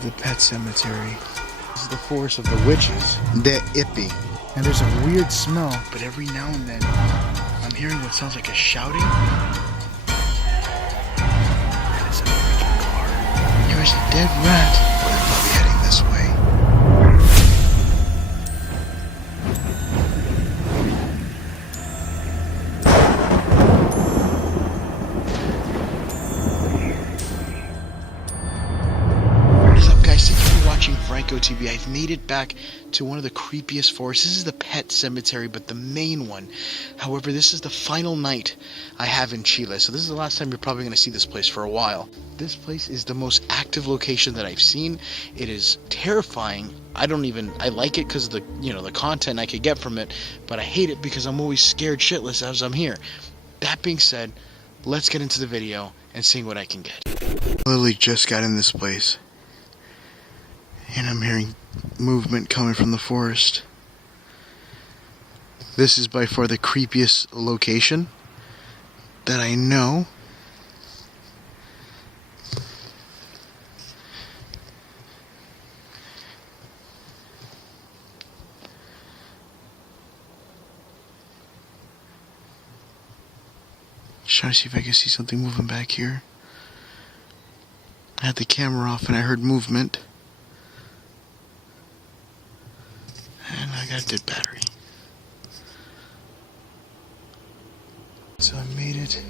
of the pet cemetery. This is the forest of the witches. The ippy. And there's a weird smell. But every now and then, I'm hearing what sounds like a shouting. That is a freaking car. There's a dead rat. But I'm probably heading this way. Franco TV. I've made it back to one of the creepiest forests. This is the pet cemetery, but the main one. However, this is the final night I have in Chile, so this is the last time you're probably going to see this place for a while. This place is the most active location that I've seen. It is terrifying. I like it because of the, the content I could get from it, but I hate it because I'm always scared shitless as I'm here. That being said, let's get into the video and see what I can get. Literally just got in this place. And I'm hearing movement coming from the forest. This is by far the creepiest location that I know. Just trying to see if I can see something moving back here. I had the camera off and I heard movement. And I got a dead battery. So I made it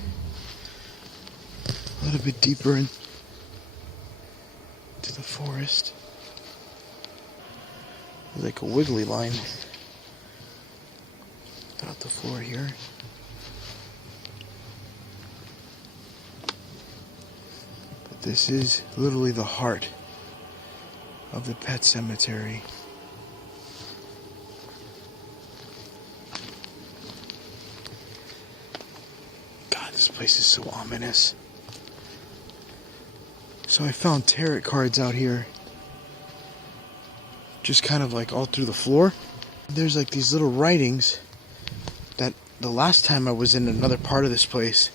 a little bit deeper into the forest. There's like a wiggly line throughout the floor here. But this is literally the heart of the pet cemetery. This place is so ominous. So I found tarot cards out here. Just kind of like all through the floor. There's like these little writings that the last time I was in another part of this place.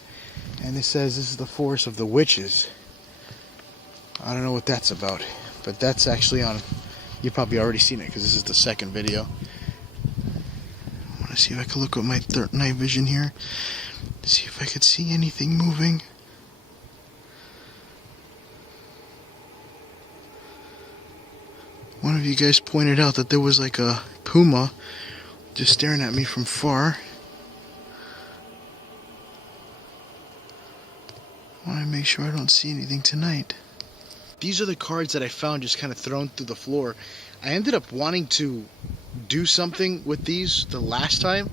And it says this is the forest of the witches. I don't know what that's about. But that's actually on... You've probably already seen it because this is the second video. I want to see if I can look with my night vision here. See if I could see anything moving. One of you guys pointed out that there was like a puma just staring at me from far. I want to make sure I don't see anything tonight. These are the cards that I found just kind of thrown through the floor. I ended up wanting to do something with these the last time,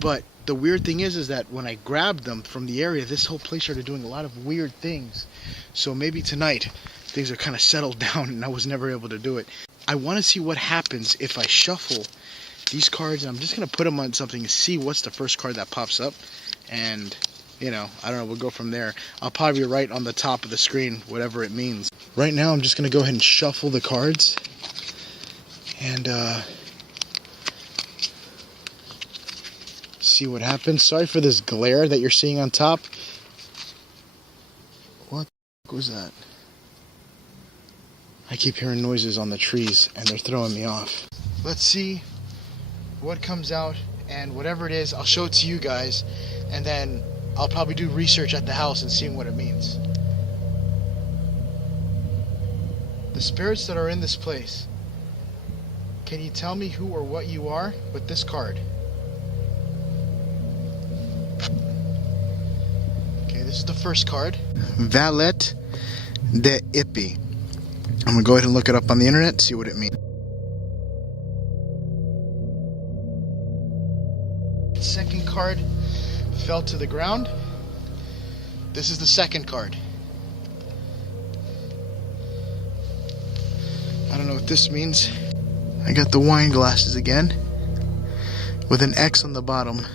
but the weird thing is that when I grabbed them from the area, this whole place started doing a lot of weird things. So maybe tonight, things are kind of settled down and I was never able to do it. I want to see what happens if I shuffle these cards. And I'm just going to put them on something and see what's the first card that pops up. And, I don't know, we'll go from there. I'll probably write on the top of the screen whatever it means. Right now, I'm just going to go ahead and shuffle the cards. And, see what happens. Sorry for this glare that you're seeing on top. What the was that? I keep hearing noises on the trees and they're throwing me off. Let's see what comes out, and whatever it is, I'll show it to you guys, and then I'll probably do research at the house and see what it means. The spirits that are in this place, can you tell me who or what you are with this card? This is the first card. Valet de Ippy. I'm going to go ahead and look it up on the internet, see what it means. Second card fell to the ground. This is the second card. I don't know what this means. I got the wine glasses again with an X on the bottom.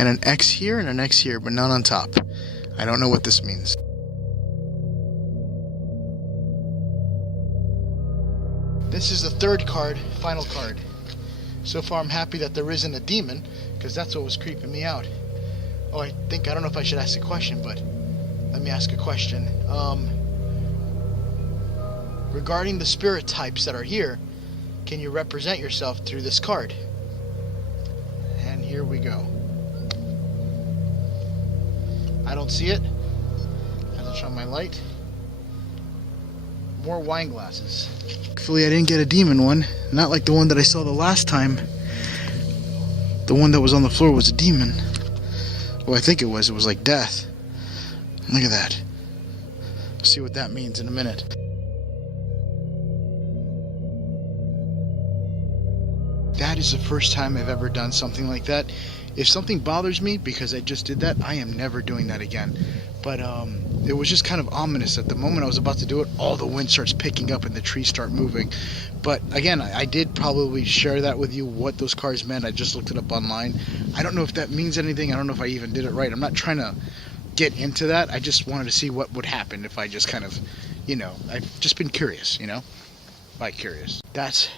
And an X here and an X here, but not on top. I don't know what this means. This is the third card, final card. So far I'm happy that there isn't a demon, because that's what was creeping me out. Oh, I don't know if I should ask a question, but let me ask a question. regarding the spirit types that are here, can you represent yourself through this card? And here we go. I don't see it. Hasn't shown my light. More wine glasses. Thankfully I didn't get a demon one. Not like the one that I saw the last time. The one that was on the floor was a demon. Well, I think it was. It was like death. Look at that. See what that means in a minute. That is the first time I've ever done something like that. If something bothers me because I just did that, I am never doing that again. But it was just kind of ominous. At the moment I was about to do it, all the wind starts picking up and the trees start moving. But again, I did probably share that with you, what those cards meant. I just looked it up online. I don't know if that means anything. I don't know if I even did it right. I'm not trying to get into that. I just wanted to see what would happen if I just kind of, I've just been curious, By curious. That's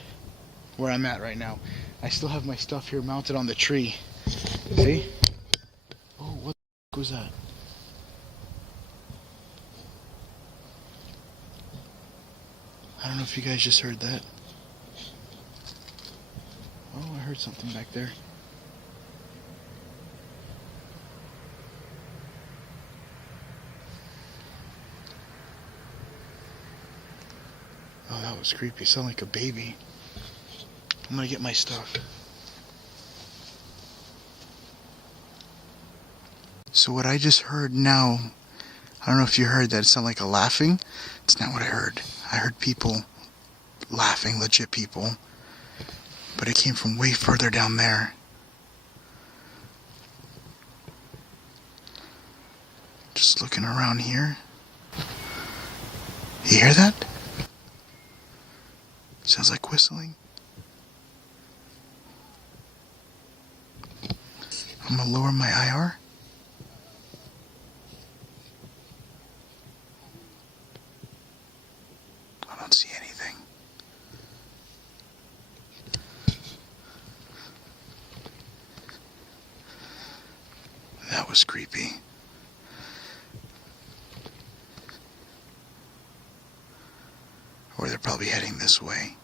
where I'm at right now. I still have my stuff here mounted on the tree. See? Oh, what the was that? I don't know if you guys just heard that. Oh, I heard something back there. Oh, that was creepy. It sounded like a baby. I'm gonna get my stuff. So what I just heard now, I don't know if you heard that. It sounded like a laughing. It's not what I heard. I heard people laughing, legit people. But it came from way further down there. Just looking around here. You hear that? Sounds like whistling. I'm gonna lower my IR. I don't see anything. That was creepy. Or they're probably heading this way.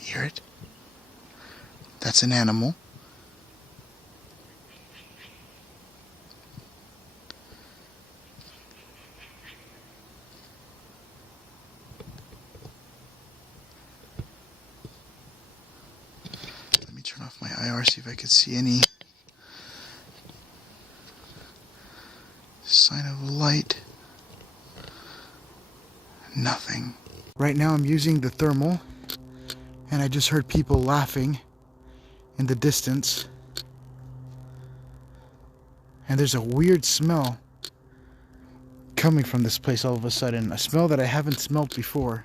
Hear it? That's an animal. Let me turn off my IR, see if I could see any sign of light. Nothing. Right now I'm using the thermal. And I just heard people laughing in the distance. And there's a weird smell coming from this place all of a sudden. A smell that I haven't smelled before.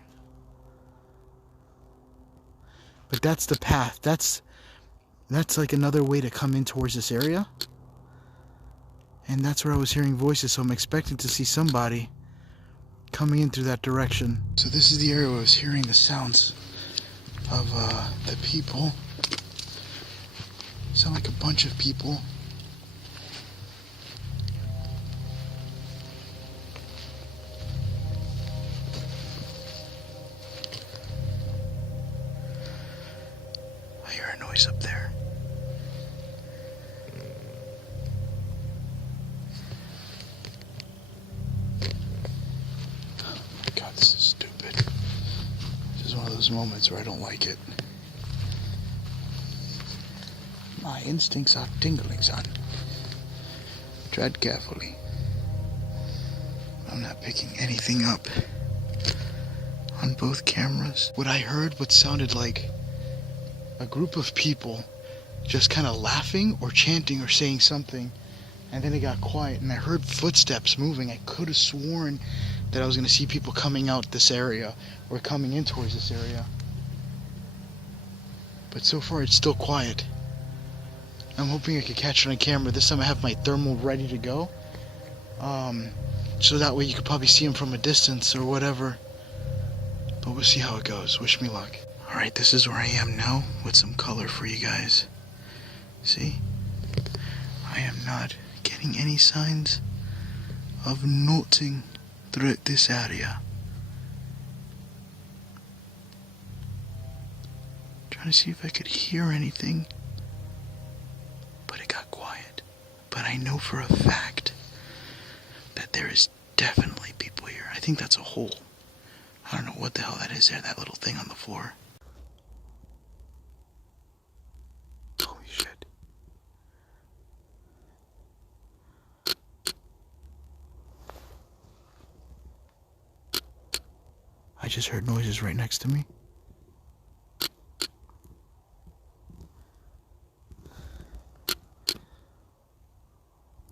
But that's the path. That's like another way to come in towards this area. And that's where I was hearing voices, so I'm expecting to see somebody coming in through that direction. So this is the area where I was hearing the sounds of the people. Sound like a bunch of people. I hear a noise up there. Oh my God, this is stupid. This is one of those moments where I don't like it. My instincts are tingling, son. Tread carefully. I'm not picking anything up on both cameras. What I heard, what sounded like a group of people just kind of laughing or chanting or saying something, and then it got quiet and I heard footsteps moving. I could have sworn that I was going to see people coming out this area or coming in towards this area. But so far it's still quiet. I'm hoping I could catch it on camera. This time I have my thermal ready to go. So that way you could probably see them from a distance or whatever. But we'll see how it goes. Wish me luck. Alright, this is where I am now with some color for you guys. getting any signs of noting throughout this area. Trying to see if I could hear anything, but it got quiet. But I know for a fact that there is definitely people here. I think that's a hole. I don't know what the hell that is there, that little thing on the floor. Holy shit. I just heard noises right next to me.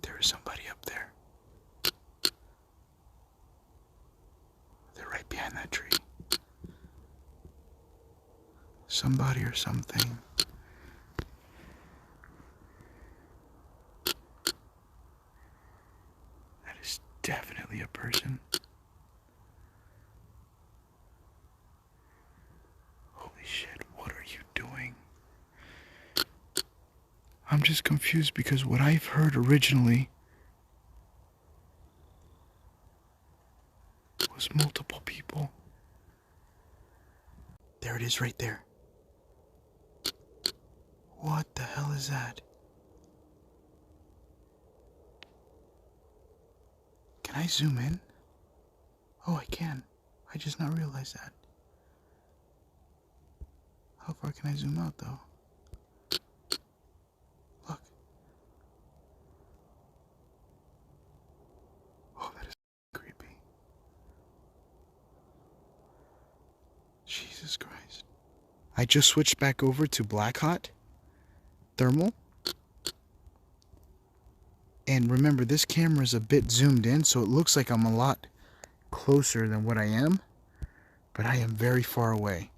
There is somebody up there. They're right behind that tree. Somebody or something. That is definitely a person. Holy shit, what are you doing? I'm just confused because what I've heard originally was multiple people. There it is right there. What the hell is that? Can I zoom in? Oh, I can. I just not realized that. How far can I zoom out though? Look. Oh, that is creepy. Jesus Christ. I just switched back over to black hot thermal. And remember, this camera is a bit zoomed in, so it looks like I'm a lot closer than what I am. But I am very far away.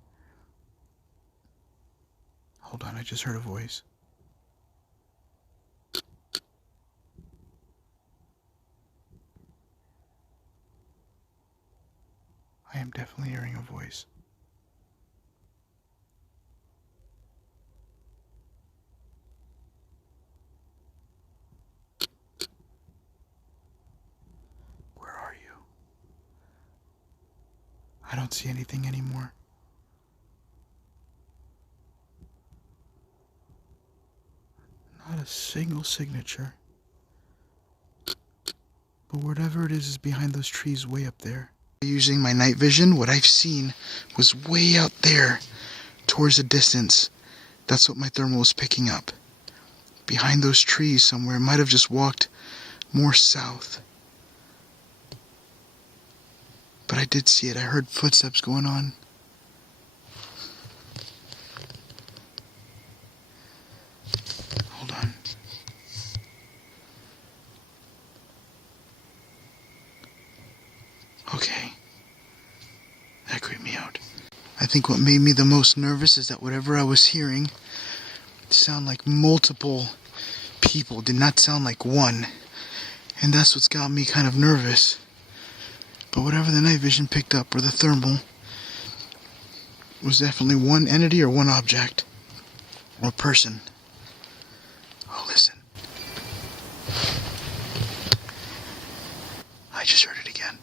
Hold on, I just heard a voice. I am definitely hearing a voice. Where are you? I don't see anything anymore. Not a single signature. But whatever it is behind those trees way up there. Using my night vision, what I've seen was way out there towards the distance. That's what my thermal was picking up. Behind those trees somewhere. It might have just walked more south. But I did see it. I heard footsteps going on. Hold on. Okay. That creeped me out. I think what made me the most nervous is that whatever I was hearing sounded like multiple people, did not sound like one. And that's what's got me kind of nervous. But whatever the night vision picked up, or the thermal, was definitely one entity or one object. Or person. Oh, listen. I just heard it again.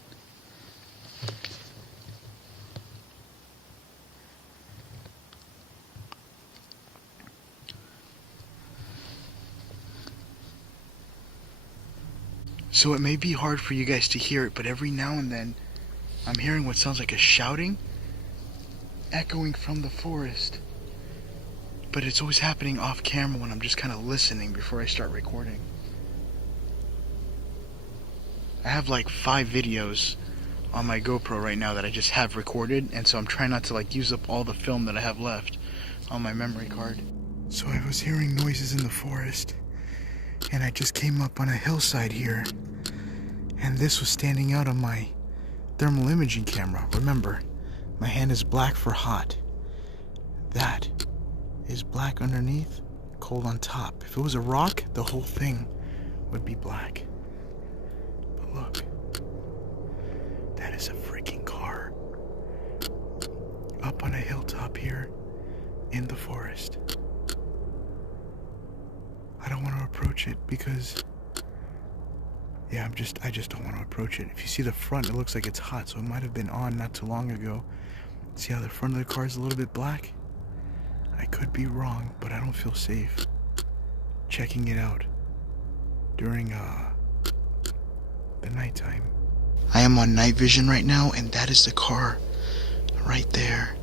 So it may be hard for you guys to hear it, but every now and then I'm hearing what sounds like a shouting echoing from the forest. But it's always happening off camera when I'm just kind of listening before I start recording. I have like 5 videos on my GoPro right now that I just have recorded, and so I'm trying not to like use up all the film that I have left on my memory card. So I was hearing noises in the forest, and I just came up on a hillside here, and this was standing out on my thermal imaging camera. Remember, my hand is black for hot. That is black underneath, cold on top. If it was a rock, the whole thing would be black. But look, that is a freaking car up on a hilltop here in the forest. I don't want to approach it because Yeah, I just don't want to approach it. If you see the front, it looks like it's hot, so it might have been on not too long ago. See how the front of the car is a little bit black? I could be wrong, but I don't feel safe checking it out during the nighttime. I am on night vision right now, and that is the car right there.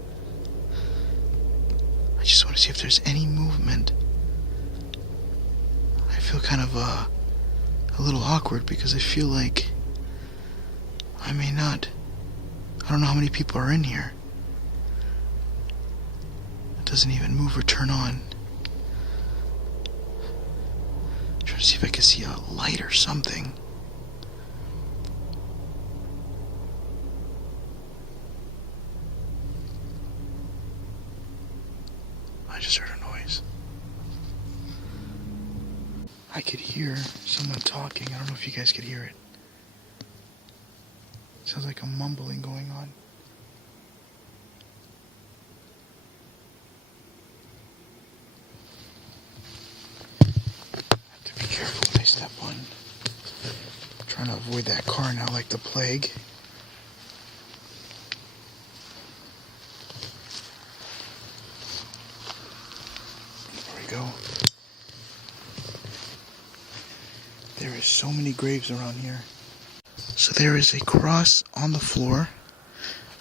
I just want to see if there's any movement. I feel kind of a little awkward because I feel like I may not. I don't know how many people are in here. It doesn't even move or turn on. I'm trying to see if I can see a light or something. I just heard a noise. I could hear someone talking. I don't know if you guys could hear it. Sounds like a mumbling going on. I have to be careful when I step on. I'm trying to avoid that car now like the plague. There we go. There is so many graves around here. So there is a cross on the floor,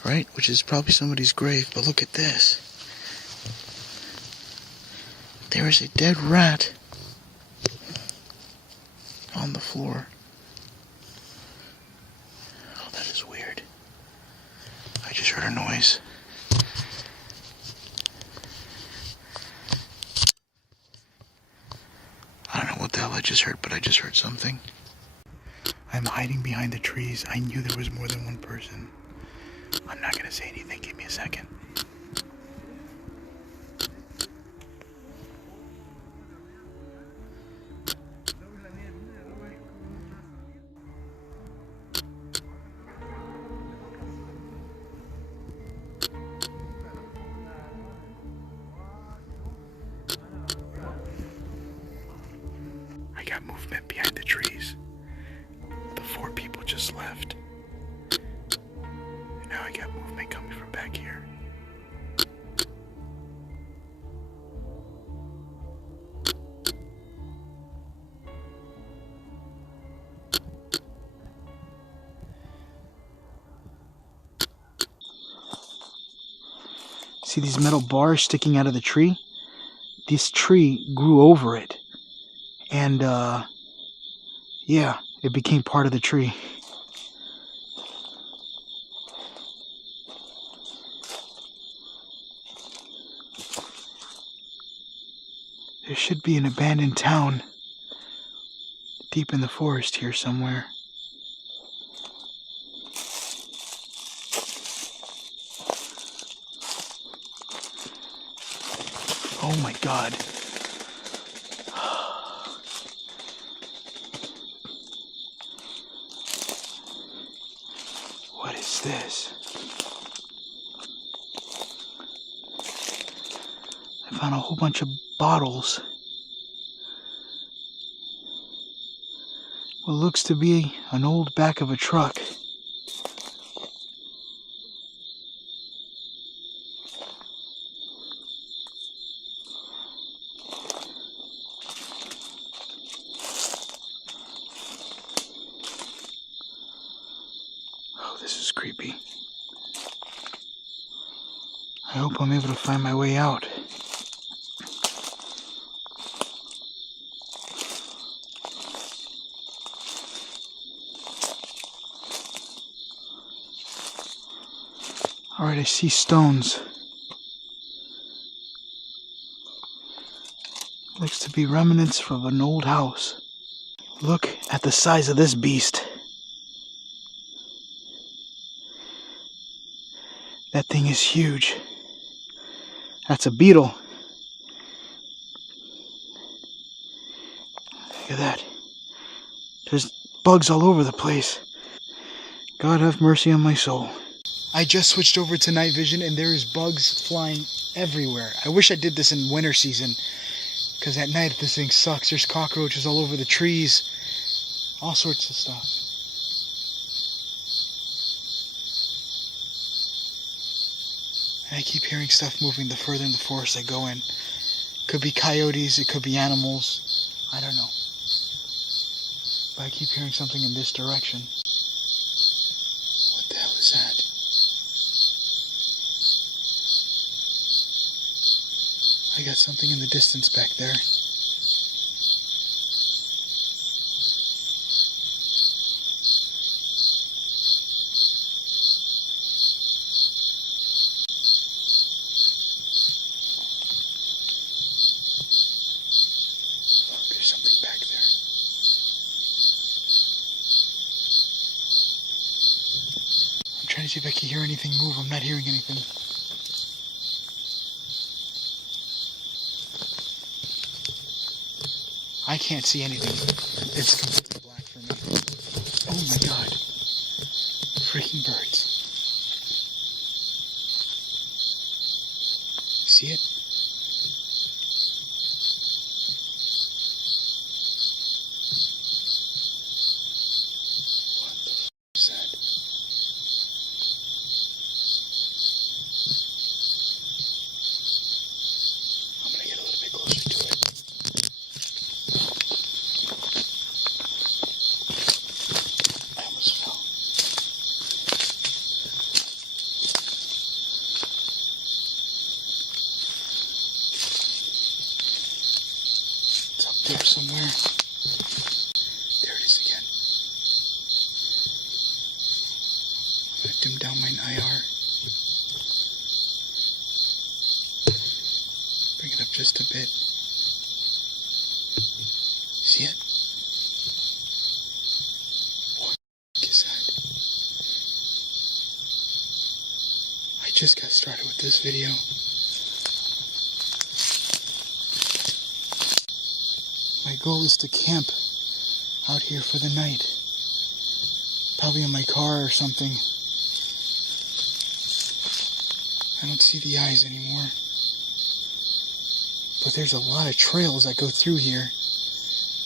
right? Which is probably somebody's grave, but look at this. There is a dead rat on the floor. Oh, that is weird. I just heard a noise. I don't know what the hell I just heard, but I just heard something. I'm hiding behind the trees. I knew there was more than one person. I'm not gonna say anything. Give me a second. I got movement behind the trees. The 4 people just left. And now I got movement coming from back here. See these metal bars sticking out of the tree? This tree grew over it. And, yeah, it became part of the tree. There should be an abandoned town deep in the forest here somewhere. Oh my God. What is this? I found a whole bunch of bottles. What looks to be an old back of a truck. Oh, this is creepy. I hope I'm able to find my way out. Alright, I see stones. Looks to be remnants from an old house. Look at the size of this beast. That thing is huge. That's a beetle. Look at that. There's bugs all over the place. God have mercy on my soul. I just switched over to night vision and there's bugs flying everywhere. I wish I did this in winter season, because at night this thing sucks. There's cockroaches all over the trees. All sorts of stuff. And I keep hearing stuff moving the further in the forest I go in. Could be coyotes, it could be animals. I don't know. But I keep hearing something in this direction. What the hell is that? I got something in the distance back there. Trying to see if I can hear anything move. I'm not hearing anything. I can't see anything. It's completely black for me. Oh my god. Freaking birds. See it? What the f*** is that? I'm gonna get a little bit closer to it. I almost fell. It's up there somewhere. There it is again. I'm gonna dim down my IR. Bring it up just a bit. See it? What the f*** is that? I just got started with this video. My goal is to camp out here for the night. Probably in my car or something. I don't see the eyes anymore. But there's a lot of trails that go through here.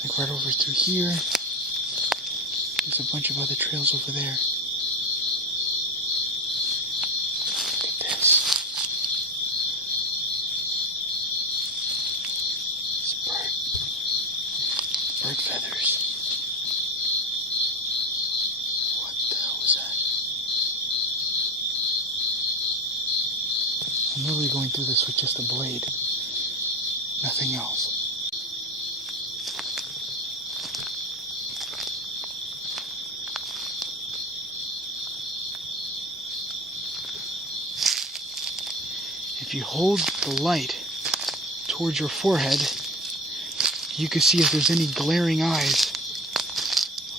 Like right over through here. There's a bunch of other trails over there. Look at this. It's bird feathers. What the hell was that? I'm literally going through this with just a blade. Nothing else. If you hold the light towards your forehead, you can see if there's any glaring eyes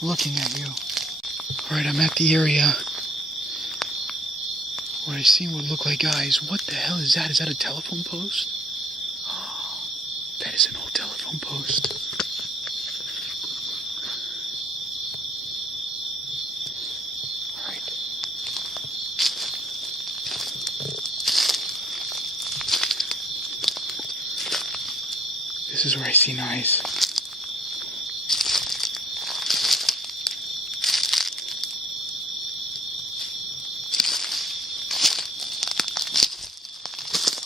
looking at you. Alright, I'm at the area where I see what look like eyes. What the hell is that? Is that a telephone post? That is an old telephone post. Alright. This is where I see eyes.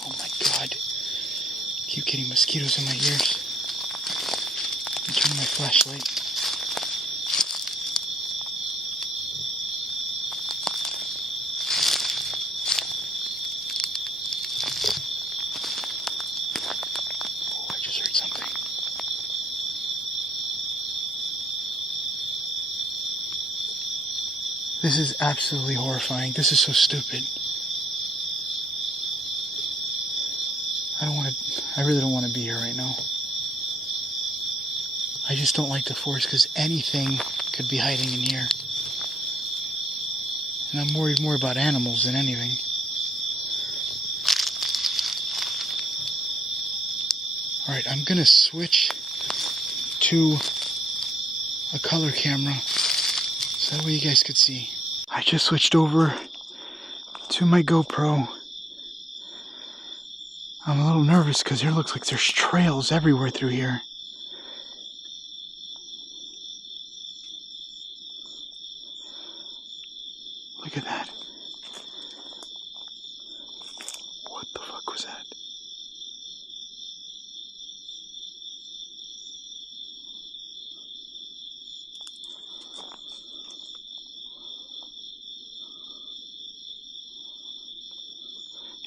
Oh my god. Keep getting mosquitoes in my ears. I'm turning my flashlight. Oh, I just heard something. This is absolutely horrifying. This is so stupid. I really don't want to be here right now. I just don't like the forest because anything could be hiding in here. And I'm worried more about animals than anything. Alright, I'm going to switch to a color camera so that way you guys could see. I just switched over to my GoPro. I'm a little nervous because it looks like there's trails everywhere through here. Look at that. What the fuck was that?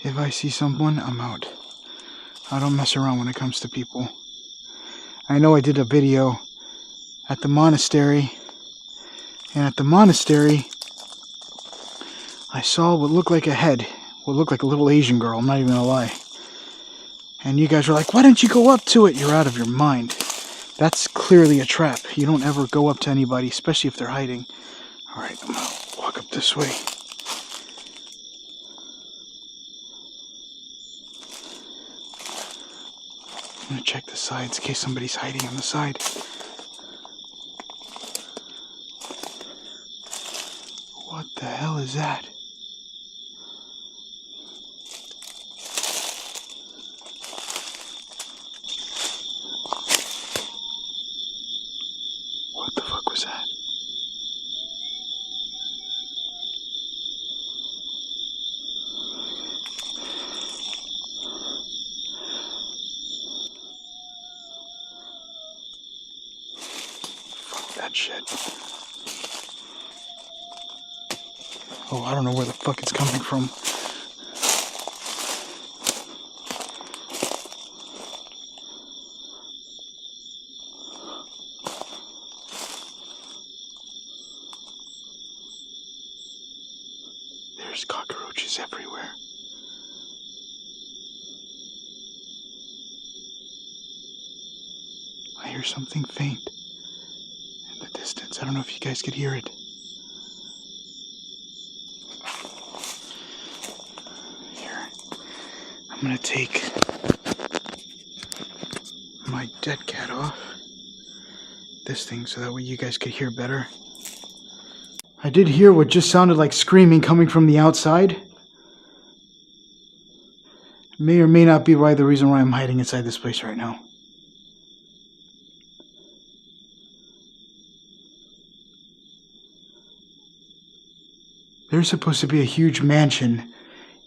If I see someone, I'm out. I don't mess around when it comes to people. I know I did a video at the monastery, and at the monastery I saw what looked like a head, what looked like a little Asian girl, I'm not even gonna lie. And you guys were like, why didn't you go up to it? You're out of your mind. That's clearly a trap. You don't ever go up to anybody, especially if they're hiding. Alright, I'm gonna walk up this way. I'm gonna check the sides in case somebody's hiding on the side. What the hell is that? What the fuck was that? Fuck that shit. Oh, I don't know where the fuck it's coming from. There's cockroaches everywhere. I hear something faint in the distance. I don't know if you guys could hear it. Here, I'm gonna take my dead cat off this thing so that way you guys could hear better. I did hear what just sounded like screaming coming from the outside. May or may not be the reason why I'm hiding inside this place right now. There's supposed to be a huge mansion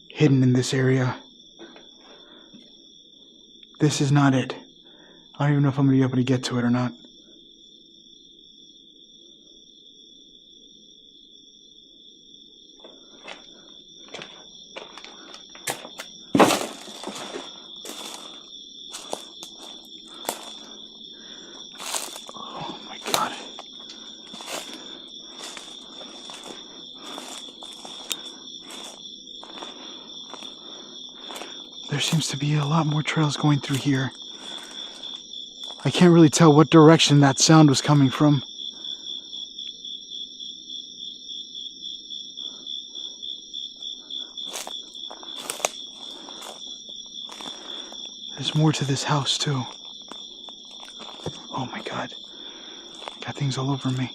hidden in this area. This is not it. I don't even know if I'm going to be able to get to it or not. Oh my god. There seems to be a lot more trails going through here. I can't really tell what direction that sound was coming from. There's more to this house too. Oh my god. Got things all over me.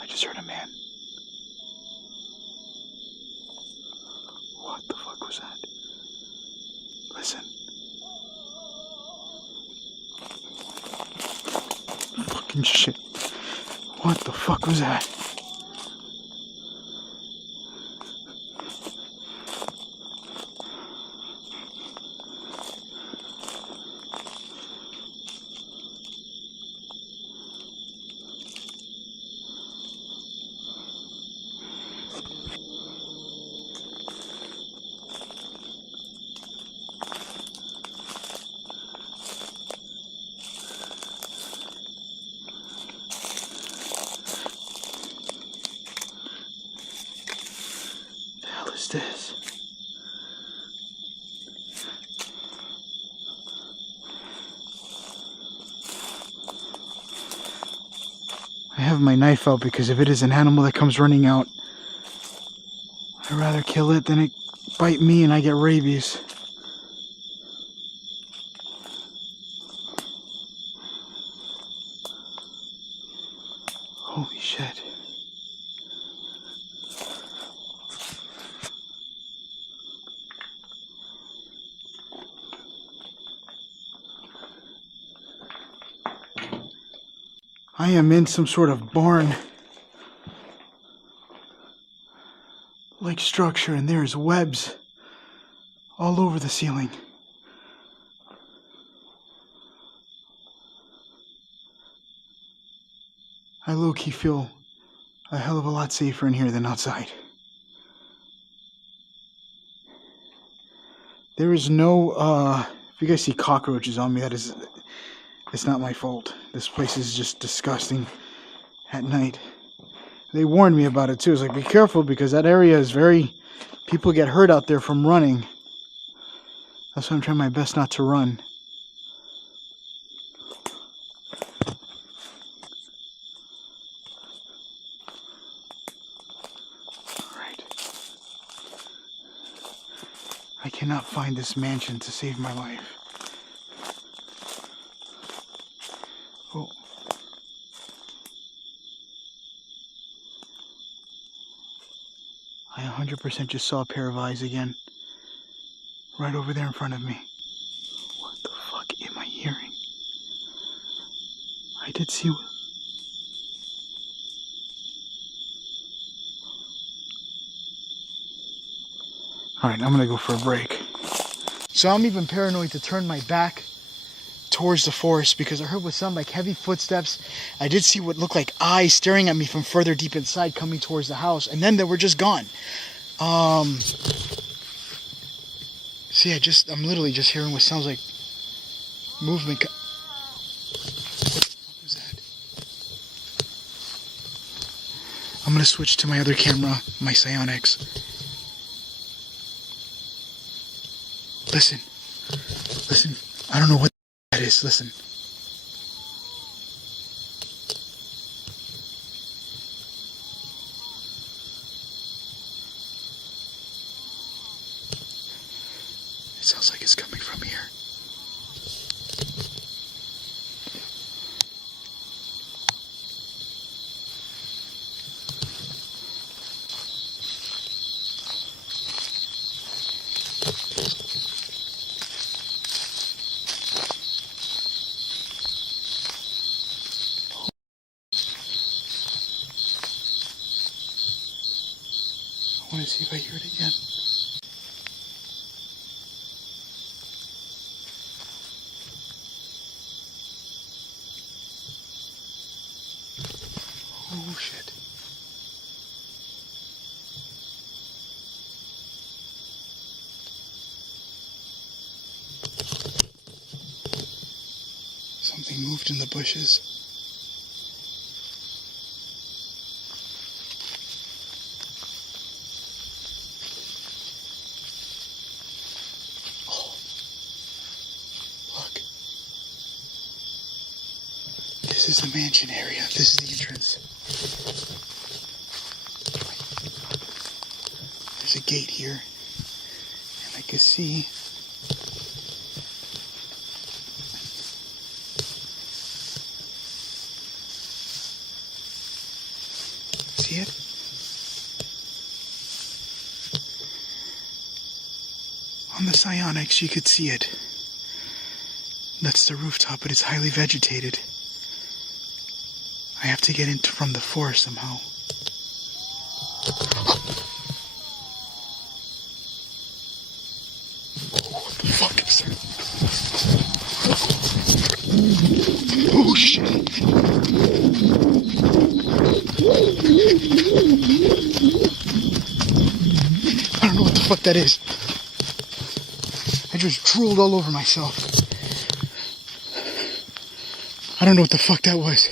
I just heard a man. What the fuck was that? Listen. Fucking shit. What the fuck was that? What is this? I have my knife out because if it is an animal that comes running out, I'd rather kill it than it bite me and I get rabies. Holy shit. I am in some sort of barn ceiling-like structure, and there's webs all over the ceiling. I low-key feel a hell of a lot safer in here than outside. There is no, if you guys see cockroaches on me, it's not my fault. This place is just disgusting at night. They warned me about it too. It's like, be careful, because that area is people get hurt out there from running. That's why I'm trying my best not to run. I cannot find this mansion to save my life. Oh. I 100% just saw a pair of eyes again. Right over there in front of me. What the fuck am I hearing? I did see... Alright, I'm gonna go for a break. So I'm even paranoid to turn my back towards the forest because I heard what sounded like heavy footsteps. I did see what looked like eyes staring at me from further deep inside coming towards the house, and then they were just gone. See, I'm literally just hearing what sounds like movement. What was that? I'm gonna switch to my other camera, my Psionics. Listen. Listen. I don't know what that is. Listen. It sounds like it's coming from here. I want to see if I hear it again. Oh shit. Something moved in the bushes. This is the mansion area. This is the entrance. There's a gate here. And I can see... See it? On the Psionics, you could see it. That's the rooftop, but it's highly vegetated. I have to get in from the forest somehow. What the fuck is that? Oh shit! I don't know what the fuck that is. I just drooled all over myself. I don't know what the fuck that was.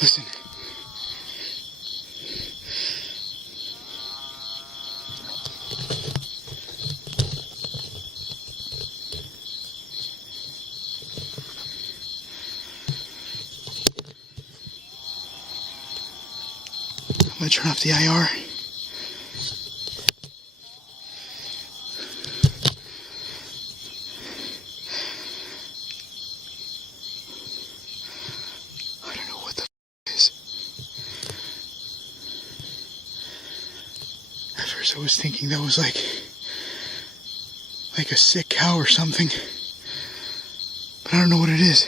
Listen. I'm gonna turn off the IR. I was thinking that was like a sick cow or something, but I don't know what it is.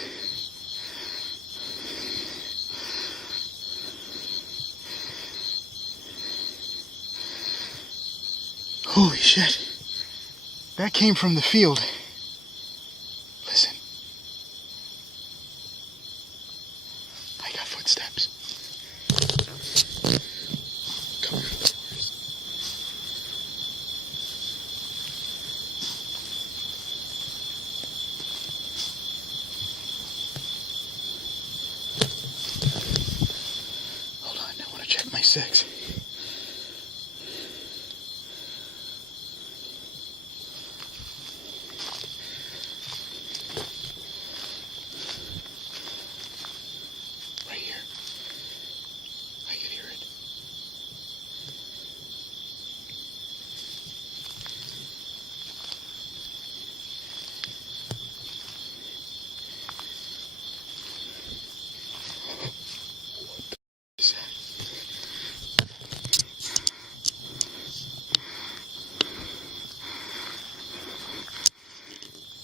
Holy shit. That came from the field. Listen. I got footsteps. Come on. Hold on, I want to check my 6.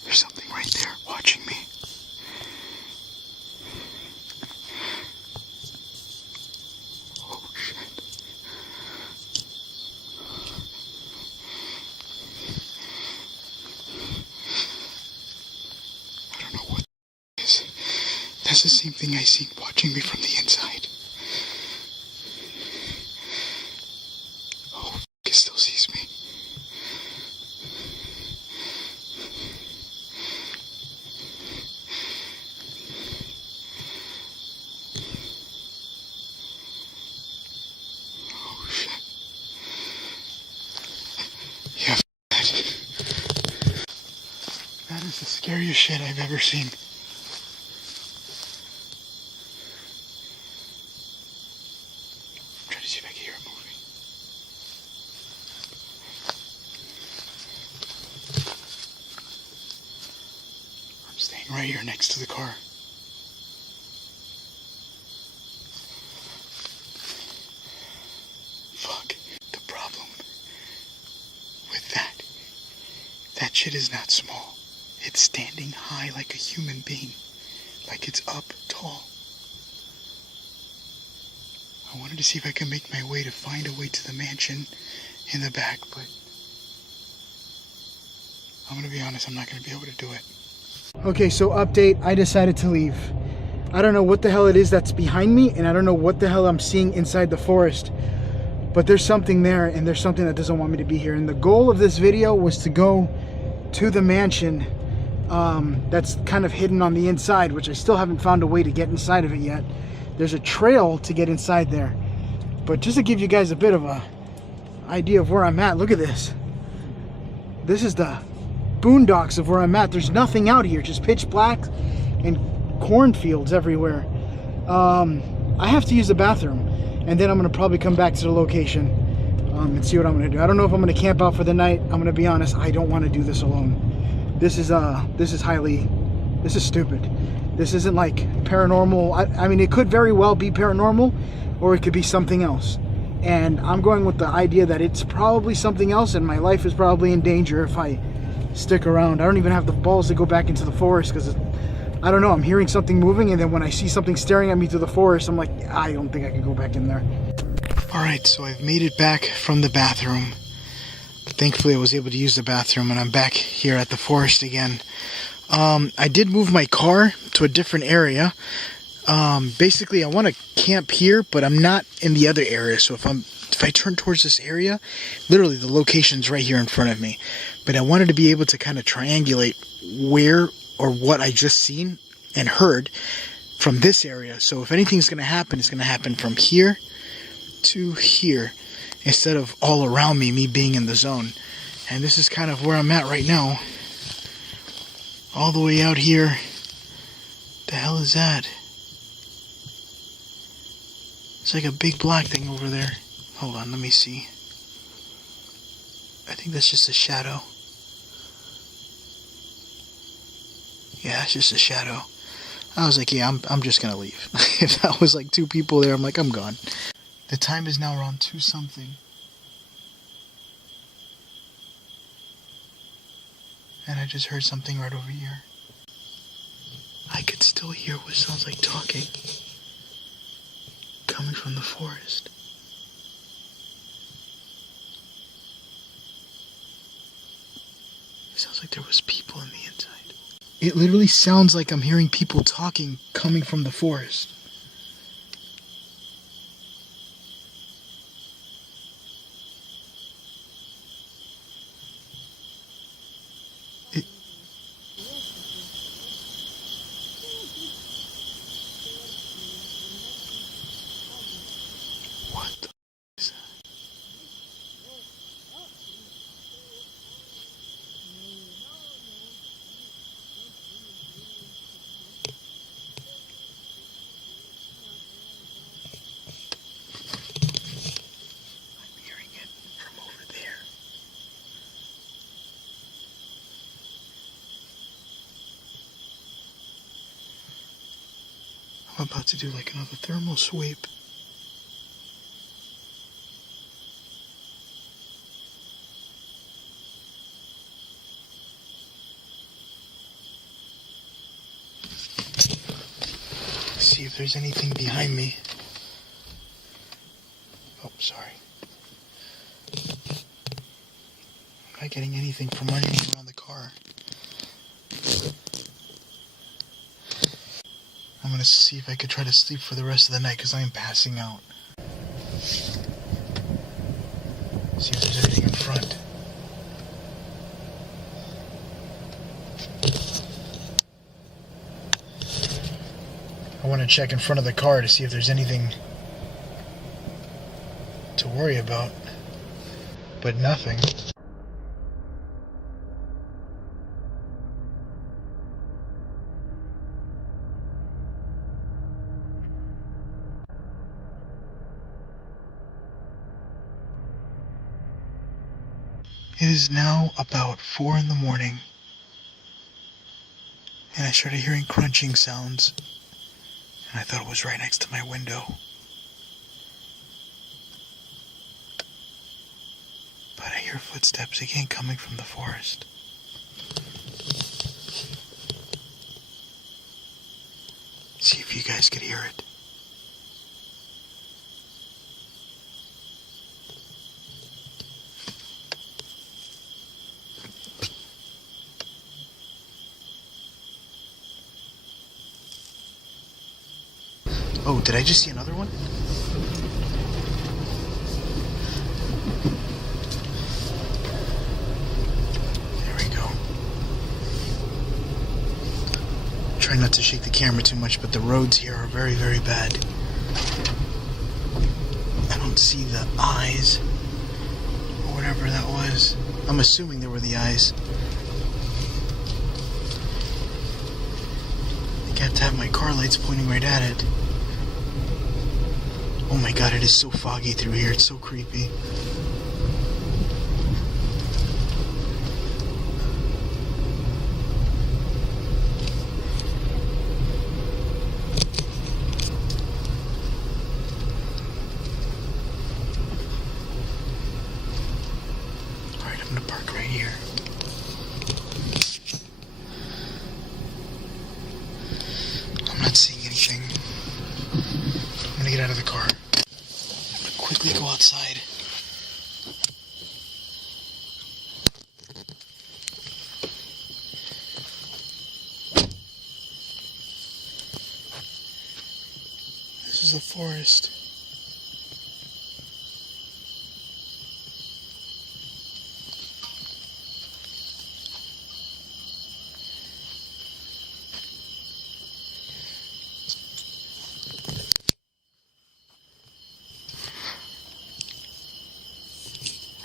There's something right there watching me. Oh shit. I don't know what that is. That's the same thing I seen watching me from the inside. Oh, it still sees me. Oh shit. Yeah, that is the scariest shit I've ever seen. Try to see if I can hear it moving. I'm staying right here next to the car. Fuck. The problem with that shit is not small. It's standing high like a human being. Like it's up tall. I wanted to see if I could make my way to find a way to the mansion in the back, but I'm gonna be honest, I'm not gonna be able to do it. Okay, so update, I decided to leave. I don't know what the hell it is that's behind me, and I don't know what the hell I'm seeing inside the forest, but there's something there, and there's something that doesn't want me to be here. And the goal of this video was to go to the mansion that's kind of hidden on the inside, which I still haven't found a way to get inside of it yet. There's a trail to get inside there, but just to give you guys a bit of a idea of where I'm at, look at this. This is the boondocks of where I'm at. There's nothing out here, just pitch black and cornfields everywhere. I have to use the bathroom, and then I'm gonna probably come back to the location and see what I'm gonna do. I don't know if I'm gonna camp out for the night. I'm gonna be honest, I don't want to do this alone. This is stupid. This isn't like paranormal. I mean, it could very well be paranormal, or it could be something else. And I'm going with the idea that it's probably something else, and my life is probably in danger if I stick around. I don't even have the balls to go back into the forest because I don't know, I'm hearing something moving, and then when I see something staring at me through the forest, I'm like, I don't think I can go back in there. Alright, so I've made it back from the bathroom. Thankfully I was able to use the bathroom, and I'm back here at the forest again. I did move my car to a different area. Basically I want to camp here, but I'm not in the other area, so if I turn towards this area, literally the location's right here in front of me. But I wanted to be able to kind of triangulate where or what I just seen and heard from this area. So if anything's going to happen, it's going to happen from here to here instead of all around me being in the zone. And this is kind of where I'm at right now. All the way out here. The hell is that? It's like a big black thing over there. Hold on, let me see. I think that's just a shadow. Yeah, it's just a shadow. I was like, yeah, I'm just gonna leave. If that was like 2 people there, I'm like, I'm gone. The time is now around 2 something. And I just heard something right over here. I could still hear what sounds like talking coming from the forest. Sounds like there was people in the inside. It literally sounds like I'm hearing people talking coming from the forest. What the is that? I'm hearing it from over there. I'm about to do like another thermal sweep. See if there's anything behind me. Oh, sorry. I'm not getting anything from underneath around the car. I'm gonna see if I could try to sleep for the rest of the night because I am passing out. See if there's anything in front. I want to check in front of the car to see if there's anything to worry about, but nothing. It is now about 4 in the morning, and I started hearing crunching sounds, and I thought it was right next to my window. But I hear footsteps again coming from the forest. See if you guys could hear it. Oh, did I just see another one? There we go. Try not to shake the camera too much, but the roads here are very, very bad. I don't see the eyes, or whatever that was. I'm assuming they were the eyes. I think I have to have my car lights pointing right at it. Oh my god, it is so foggy through here. It's so creepy. Alright, I'm gonna park right here. I'm not seeing anything. I'm gonna get out of the car. Quickly go outside. This is the forest.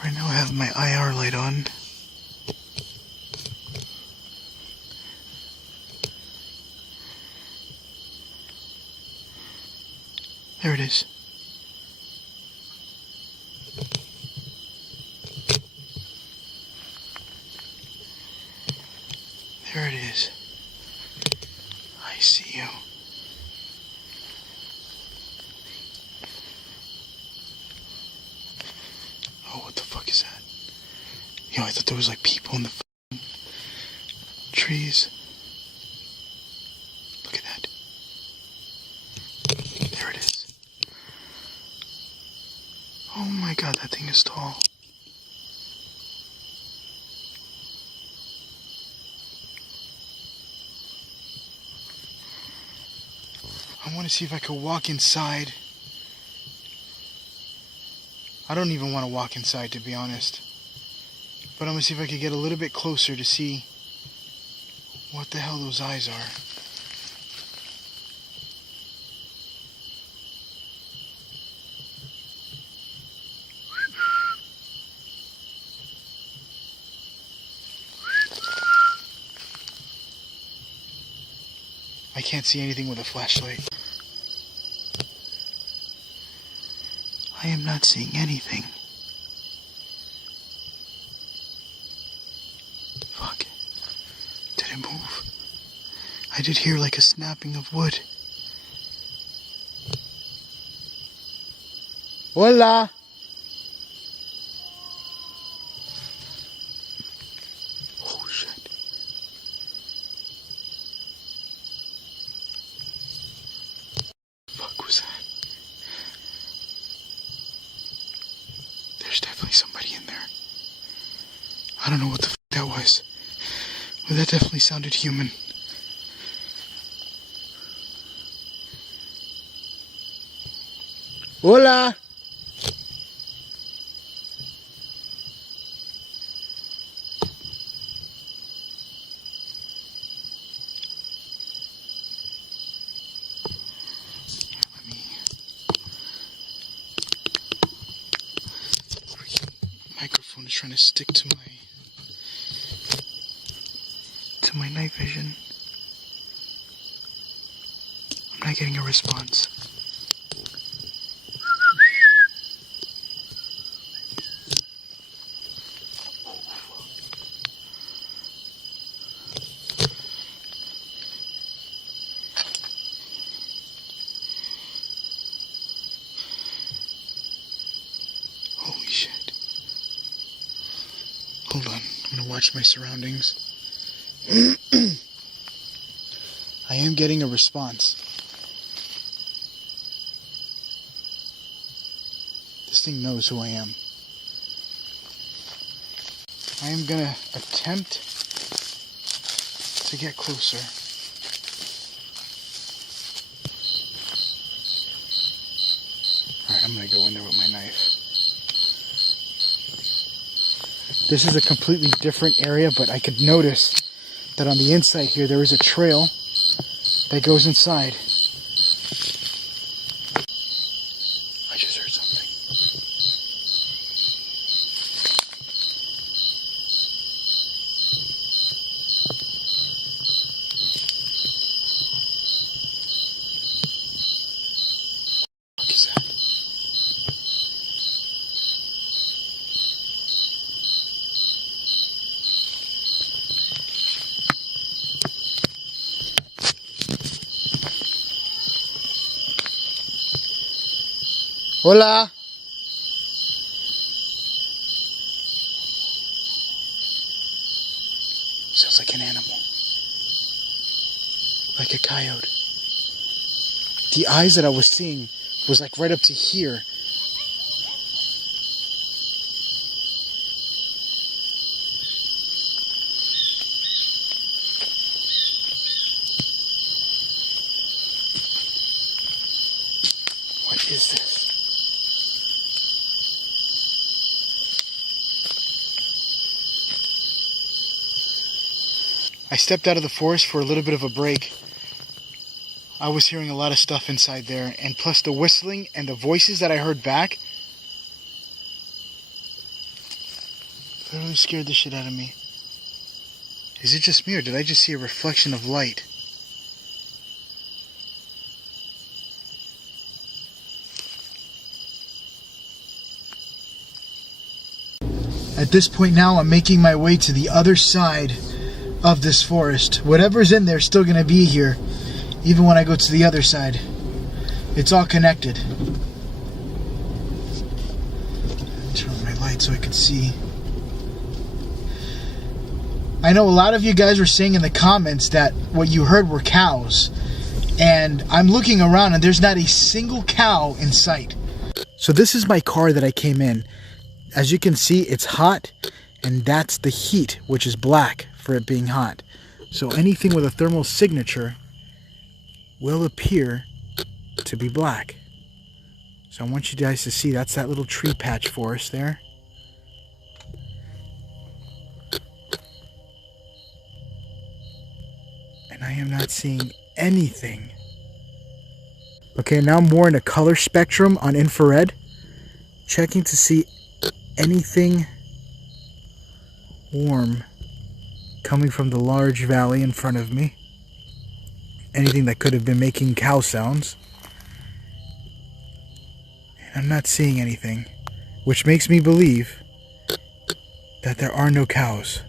Right now I have my IR light on. There it is. There it is. I see you. Oh, what the fuck is that? Yo, I thought there was like people in the trees. Look at that. There it is. Oh my god, that thing is tall. I want to see if I could walk inside. I don't even want to walk inside, to be honest. But I'm going to see if I could get a little bit closer to see what the hell those eyes are. I can't see anything with a flashlight. I am not seeing anything. Fuck. Did it move? I did hear like a snapping of wood. Hola! Oh shit. Fuck was that? There's definitely somebody in there. I don't know what the fuck that was, but that definitely sounded human. Hola! Microphone is trying to stick to my night vision. I'm not getting a response. Holy shit. Hold on, I'm gonna watch my surroundings. I am getting a response. This thing knows who I am. I am gonna attempt to get closer. Alright, I'm gonna go in there with my knife. This is a completely different area, but I could notice that on the inside here there is a trail that goes inside. I just heard something. What is that? Hola. Sounds like an animal. Like a coyote. The eyes that I was seeing was like right up to here. What is this? I stepped out of the forest for a little bit of a break. I was hearing a lot of stuff inside there, and plus the whistling and the voices that I heard back literally scared the shit out of me. Is it just me, or did I just see a reflection of light? At this point now, I'm making my way to the other side of this forest. Whatever's in there is still going to be here, even when I go to the other side. It's all connected. Turn on my light so I can see. I know a lot of you guys were saying in the comments that what you heard were cows, and I'm looking around and there's not a single cow in sight. So this is my car that I came in. As you can see, it's hot, and that's the heat, which is black for it being hot. So anything with a thermal signature will appear to be black. So I want you guys to see, that's that little tree patch forest there. And I am not seeing anything. Okay, now I'm more in a color spectrum on infrared, checking to see anything warm coming from the large valley in front of me. Anything that could have been making cow sounds. And I'm not seeing anything, which makes me believe that there are no cows.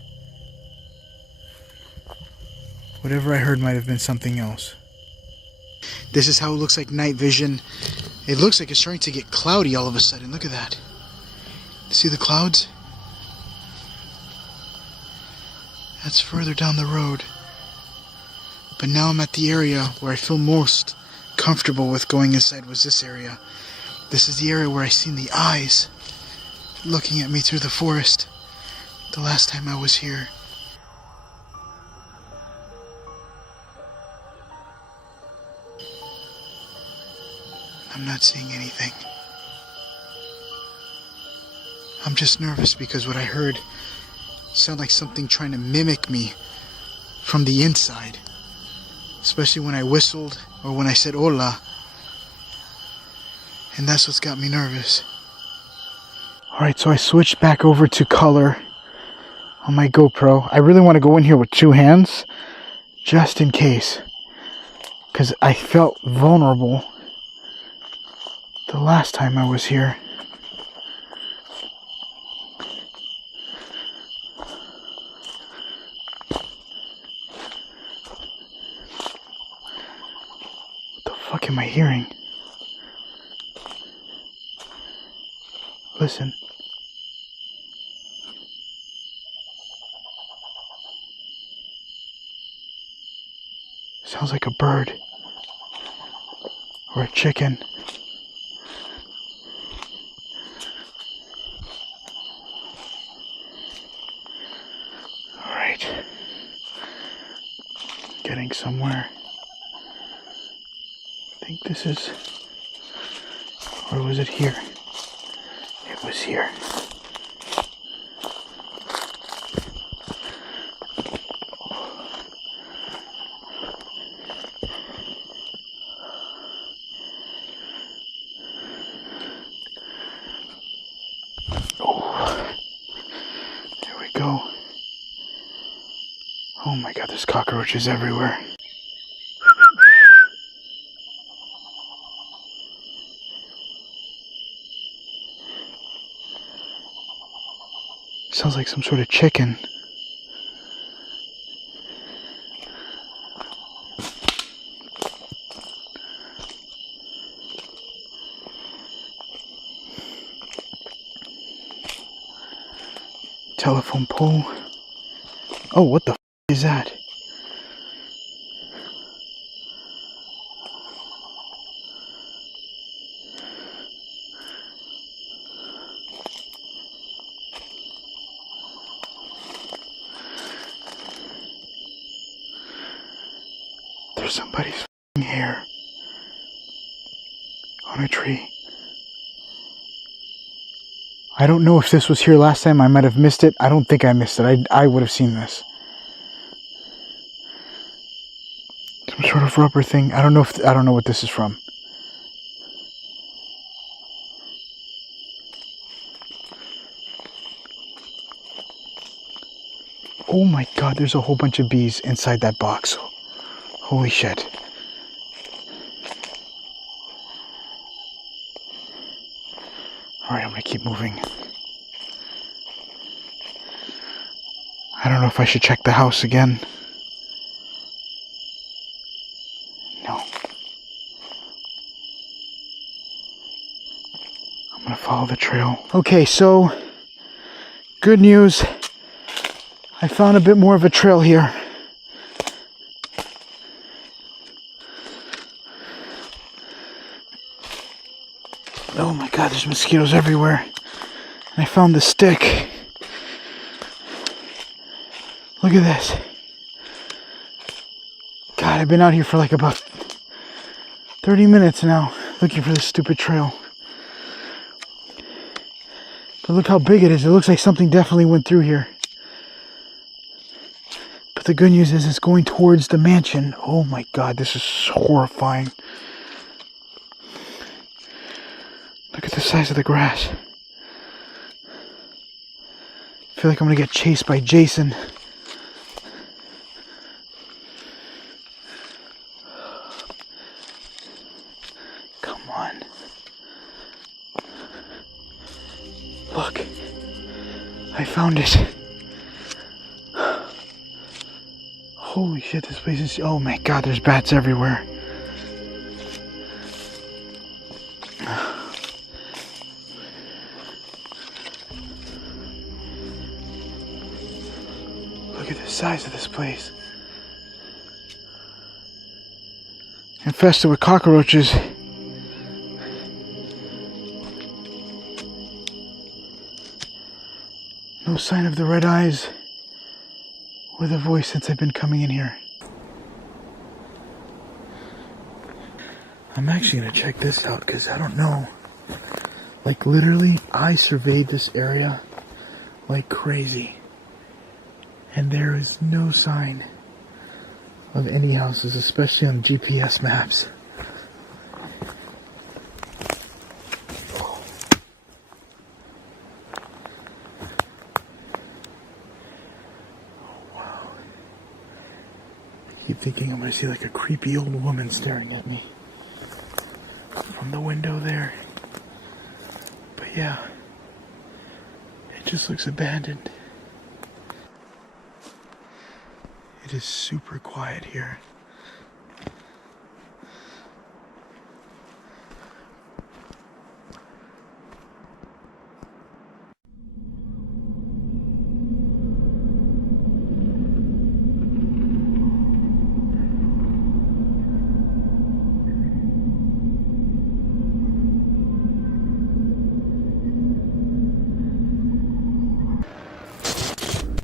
Whatever I heard might have been something else. This is how it looks like night vision. It looks like it's starting to get cloudy all of a sudden. Look at that. See the clouds? That's further down the road. But now I'm at the area where I feel most comfortable with going inside, was this area. This is the area where I seen the eyes looking at me through the forest the last time I was here. I'm not seeing anything. I'm just nervous because what I heard sounded like something trying to mimic me from the inside. Especially when I whistled or when I said hola. And that's what's got me nervous. Alright, so I switched back over to color on my GoPro. I really want to go in here with 2 hands, just in case. Because I felt vulnerable the last time I was here. What the fuck am I hearing? Listen. Sounds like a bird. Or a chicken. Alright. Getting somewhere. I think this is... Or was it here? It was here. Oh, there we go. Oh my god, there's cockroaches everywhere. Sounds like some sort of chicken. Telephone pole. Oh, what the f is that? There's somebody's f***ing hair on a tree. I don't know if this was here last time. I might have missed it. I don't think I missed it. I would have seen this. Some sort of rubber thing. I don't know what this is from. Oh my god, there's a whole bunch of bees inside that box. Holy shit. Alright, I'm gonna keep moving. I don't know if I should check the house again. No. I'm gonna follow the trail. Okay, so good news. I found a bit more of a trail here. Oh my god, there's mosquitoes everywhere. And I found the stick. Look at this. God, I've been out here for like about 30 minutes now looking for this stupid trail. But look how big it is. It looks like something definitely went through here. But the good news is it's going towards the mansion. Oh my god, this is horrifying. Look at the size of the grass. I feel like I'm gonna get chased by Jason. Come on. Look. I found it. Holy shit, this place is... Oh my god, there's bats everywhere. Look at the size of this place. Infested with cockroaches. No sign of the red eyes or the voice since I've been coming in here. I'm actually going to check this out because I don't know. Like literally, I surveyed this area like crazy. And there is no sign of any houses, especially on GPS maps. I keep thinking I'm going to see like a creepy old woman staring at me from the window there. But yeah, it just looks abandoned. It is super quiet here.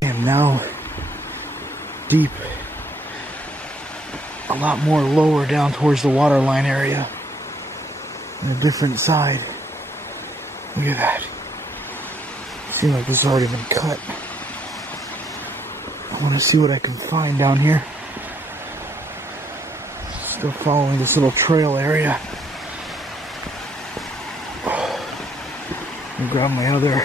I am now deep, a lot more lower down towards the waterline area, on a different side. Look at that. Seems like this has already been cut. I want to see what I can find down here. Still following this little trail area. Let me grab my other.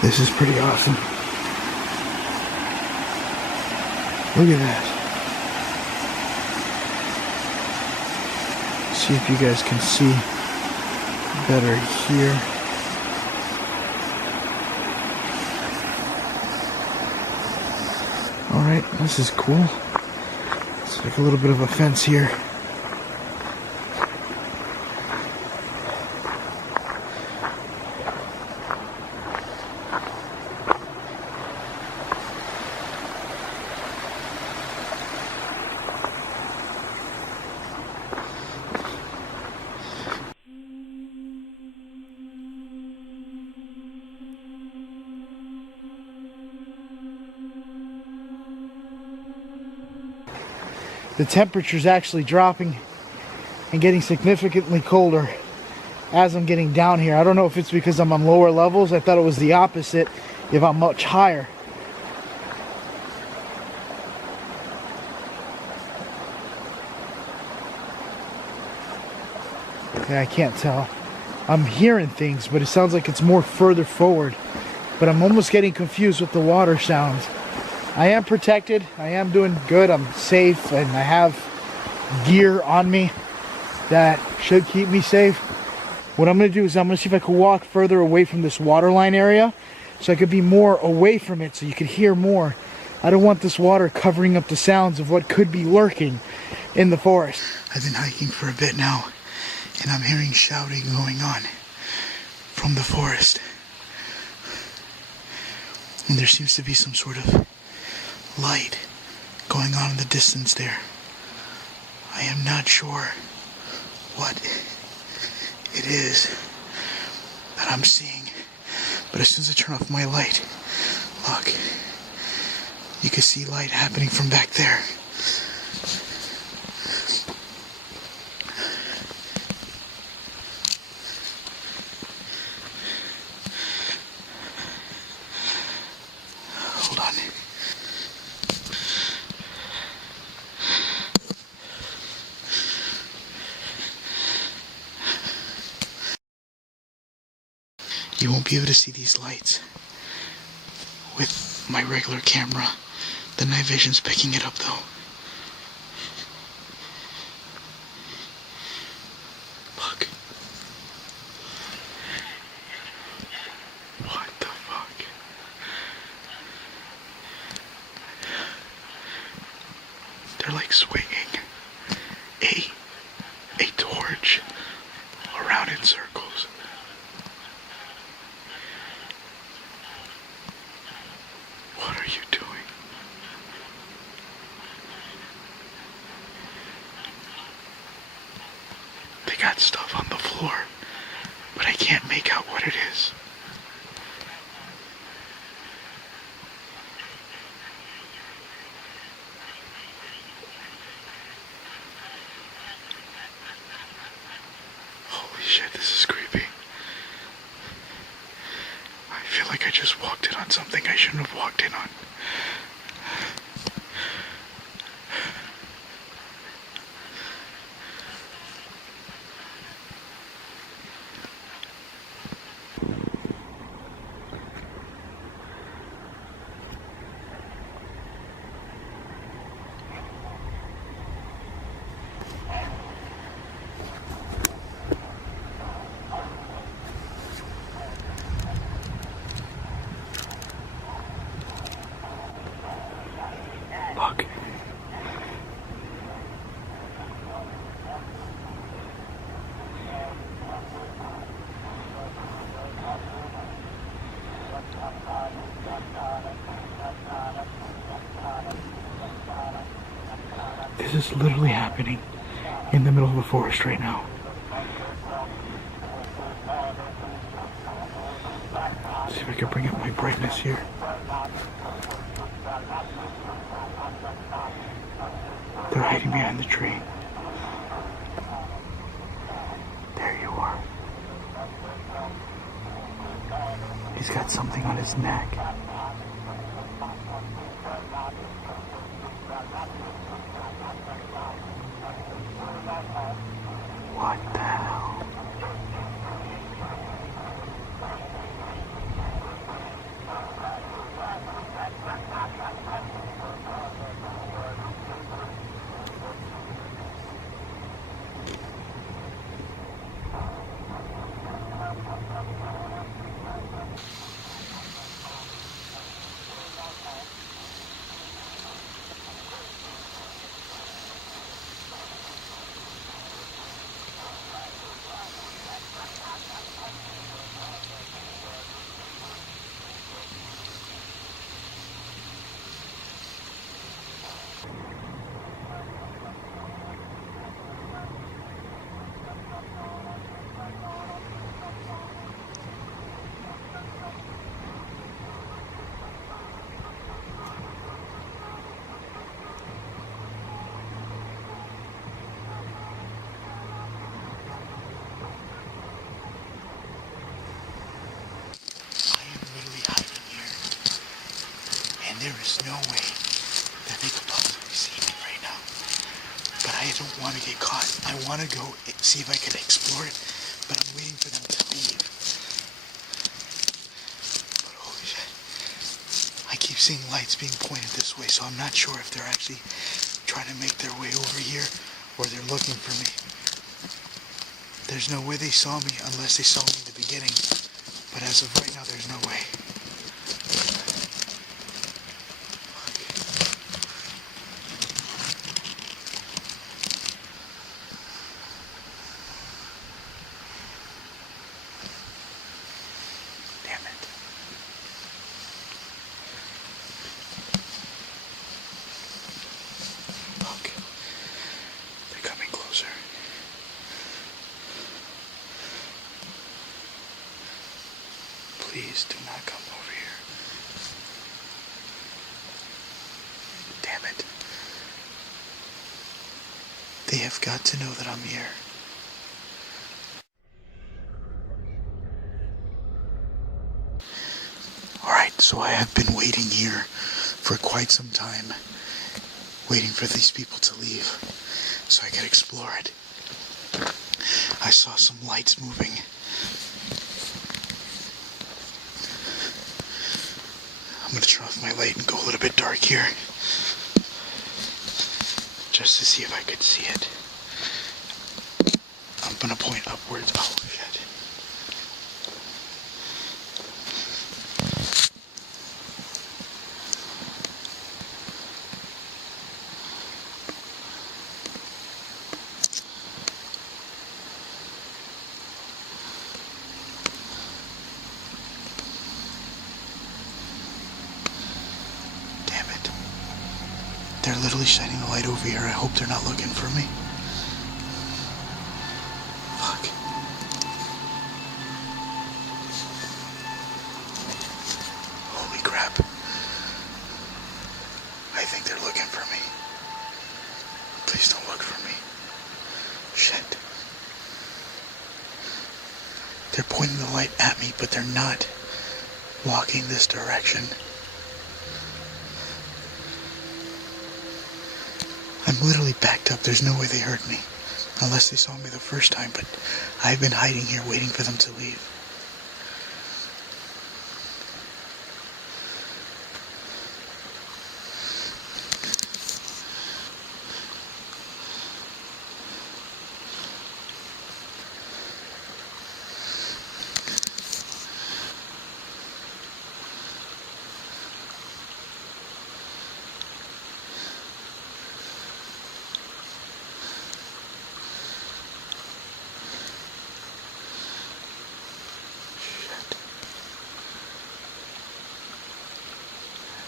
This is pretty awesome. Look at that. See if you guys can see better here. Alright, this is cool. It's like a little bit of a fence here. The temperature's actually dropping and getting significantly colder as I'm getting down here. I don't know if it's because I'm on lower levels. I thought it was the opposite if I'm much higher. Yeah, I can't tell. I'm hearing things, but it sounds like it's more further forward. But I'm almost getting confused with the water sounds. I am protected. I am doing good. I'm safe, and I have gear on me that should keep me safe. What I'm going to do is I'm going to see if I can walk further away from this waterline area so I could be more away from it so you could hear more. I don't want this water covering up the sounds of what could be lurking in the forest. I've been hiking for a bit now, and I'm hearing shouting going on from the forest. And there seems to be some sort of light going on in the distance there. I am not sure what it is that I'm seeing, but as soon as I turn off my light, look, you can see light happening from back there. Hold on. You won't be able to see these lights with my regular camera. The night vision's picking it up though. Look. What the fuck? They're like swinging a torch around in circles. What are you doing? They got stuff on the floor, but I can't make out what it is. Holy shit, this is creepy. I feel like I just walked in on something I shouldn't have walked in on. Look. This is literally happening in the middle of the forest right now. Let's see if I can bring up my brightness here. They're hiding behind the tree. There you are. He's got something on his neck. What the hell? There is no way that they could possibly see me right now. But I don't want to get caught. I want to go see if I can explore it, but I'm waiting for them to leave. But holy shit. I keep seeing lights being pointed this way, so I'm not sure if they're actually trying to make their way over here or they're looking for me. There's no way they saw me unless they saw me in the beginning. But as of right now, there's no way. Please do not come over here. Damn it. They have got to know that I'm here. Alright, so I have been waiting here for quite some time, waiting for these people to leave so I could explore it. I saw some lights moving. I'm going to turn off my light and go a little bit dark here, just to see if I could see it. I'm going to point upwards. Oh, shit. Damn it. They're literally shining the light over here. I hope they're not looking for me. Fuck. Holy crap. I think they're looking for me. Please don't look for me. Shit. They're pointing the light at me, but they're not walking this direction. I'm literally backed up. There's no way they heard me. Unless they saw me the first time, but I've been hiding here waiting for them to leave.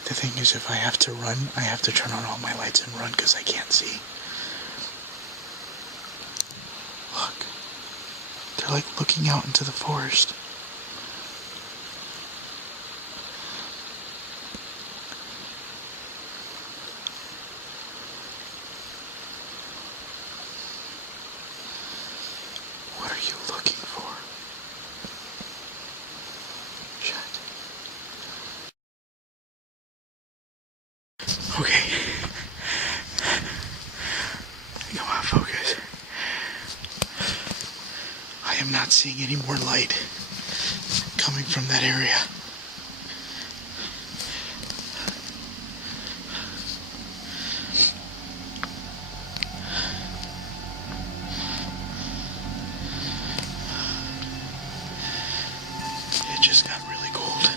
The thing is, if I have to run, I have to turn on all my lights and run because I can't see. Look. They're like looking out into the forest. What are you looking for? Shit. Okay. Come on, focus. I am not seeing any more light coming from that area. It just got really cold.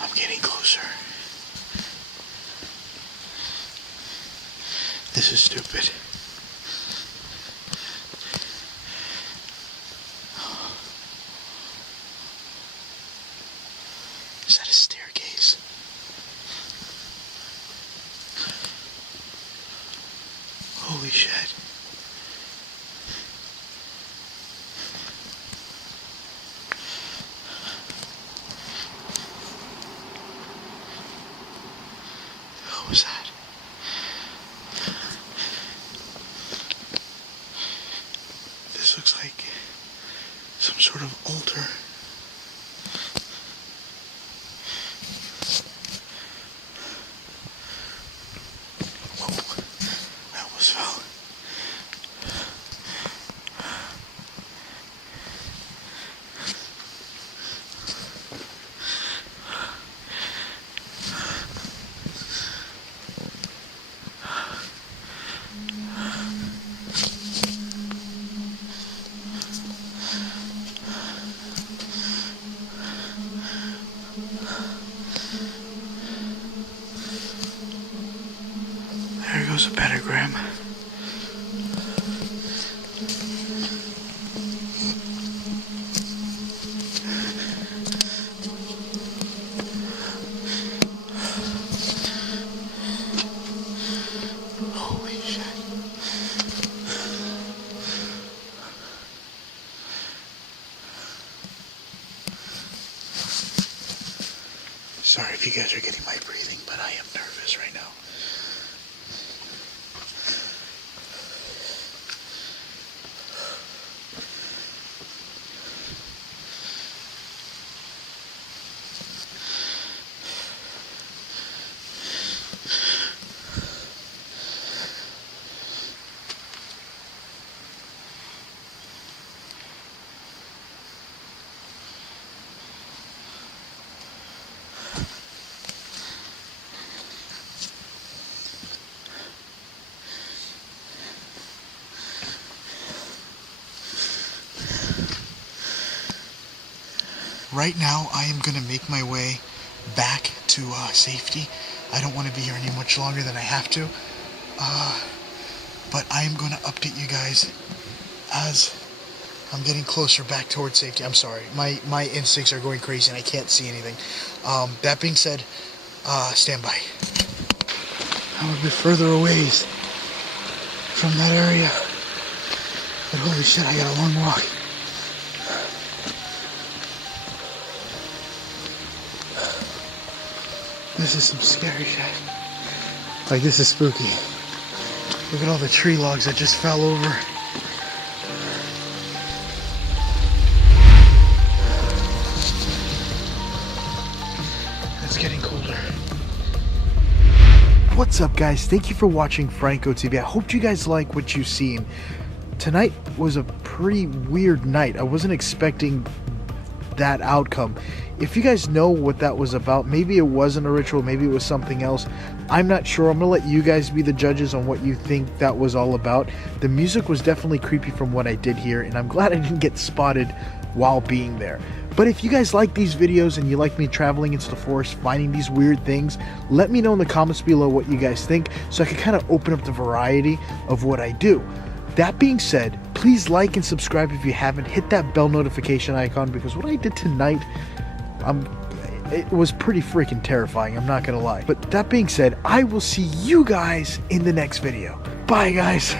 I'm getting closer. This is stupid. Is that a staircase? Holy shit. What was that? This looks like some sort of altar. Whoa, I almost fell. There goes a pentagram. you guys are getting my breathing, but I am nervous right now. Right now, I am going to make my way back to safety. I don't want to be here any much longer than I have to. But I am going to update you guys as I'm getting closer back towards safety. I'm sorry. My instincts are going crazy and I can't see anything. That being said, stand by. I'm a bit further away from that area. But holy shit, I got a long walk. This is some scary shit. Like, this is spooky. Look at all the tree logs that just fell over. It's getting colder. What's up, guys? Thank you for watching Franco TV. I hope you guys like what you've seen. Tonight was a pretty weird night. I wasn't expecting that outcome. If you guys know what that was about, maybe it wasn't a ritual, maybe it was something else. I'm not sure. I'm gonna let you guys be the judges on what you think that was all about. The music was definitely creepy from what I did hear, and I'm glad I didn't get spotted while being there. But if you guys like these videos and you like me traveling into the forest, finding these weird things, let me know in the comments below what you guys think so I can kind of open up the variety of what I do. That being said, please like and subscribe if you haven't. Hit that bell notification icon, because what I did tonight, it was pretty freaking terrifying, I'm not gonna lie. But that being said, I will see you guys in the next video. Bye, guys.